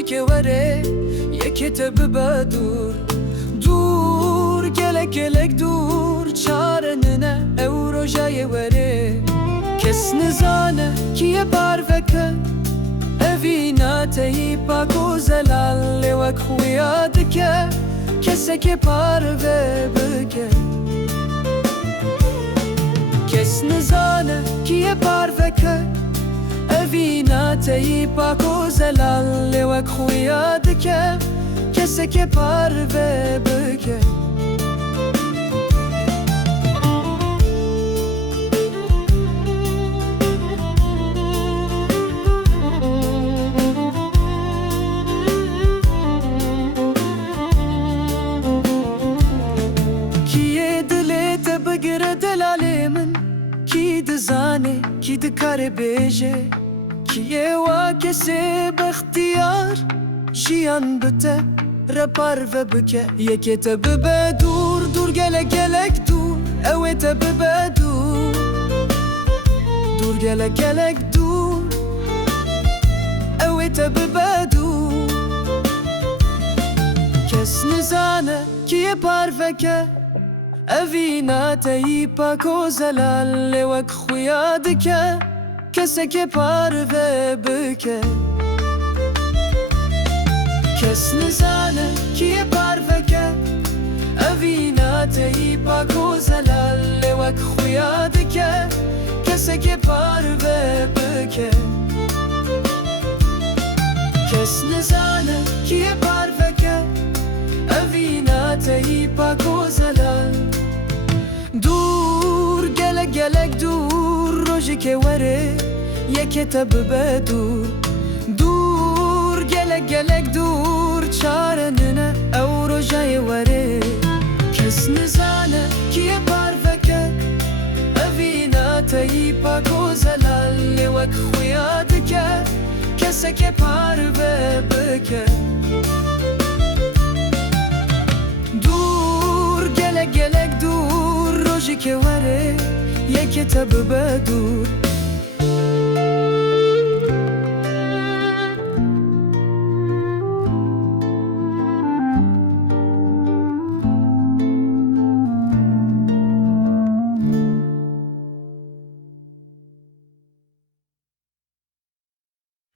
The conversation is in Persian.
روزی که وره یکت ببدور دور گلک گلک دور چارننه او روژای وره کس نزانه کیه پروکه اوینا تهی پاکو زلاله وک خویا دکه کسه که پروه بکه کس نزانه کیه پروکه اوینا تهی پاکو زلاله وک خویا دکه کسه که پروه بکه بگره دلاله من کی دزانه کی دکاره بیجه کیه وا کسی بختیار جیان بته رپار و بکه یکی تبه دور دور گلک گلک دور اوه تبه دور دور گلک گلک دور اوه تبه دور کس نزانه کیه پروکه اوینا تهی پاکو زلاله وک خویا دکه کسه که پروه بکه کس نزانه کیه پروکه اوینا تهی پاکو زلاله وک خویا دکه کسه که پروه بکه کس نزانه کیه پروکه اوینا تهی پاکو زلاله دور گلک گلک دور روژی که وره یکت ببه دور دور گلک گلک دور چارننه او روژای وره کس نزانه کیه پروکه اوینا تهی پاکو زلاله وک خویا دکه کسه که پروه بکه دور گلک گلک دور روژی که وره یکی تبه دور